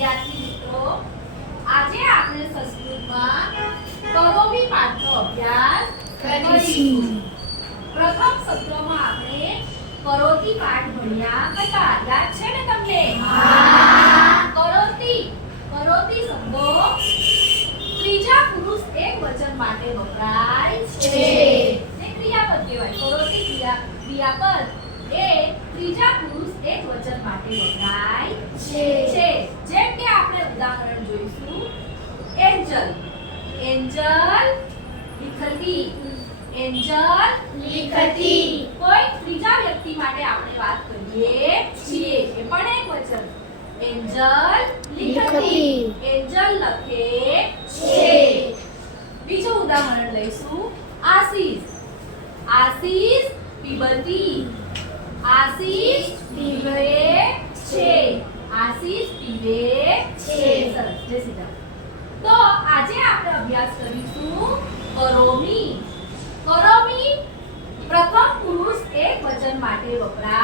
વિદ્યાર્થી મિત્રો, આજે આપણે સંસ્કૃતમાં કરોમી પાઠનો અભ્યાસ કરીશું. પ્રથમ સત્રમાં આપણે કરોતી પાઠ ભણ્યા હતા. યાદ છે ને તમને? કરોતી શબ્દો ત્રીજા પુરુષ એકવચન માટે વપરાય છે. તે ક્રિયાપદ કહેવાય. કરોતી ક્રિયાપદ એ ત્રીજા પુરુષ એકવચન માટે વપરાય છે. જેમ કે આપણે ઉદાહરણ જોઈશું. એન્જલ લીખતી. કોઈ ત્રીજા વ્યક્તિ માટે આપણે વાત કરીએ છીએ એ પણ એકવચન. એન્જલ લીખતી. એન્જલ લખે છે. બીજું ઉદાહરણ લઈશું. આશીષ પીબતી. આશીષ પીવે છે. સરસ. જય સીતારામ. તો આજે આપણે અભ્યાસ કરીશું કરોમી પ્રથમ પુરુષ એકવચન માટે વપરાય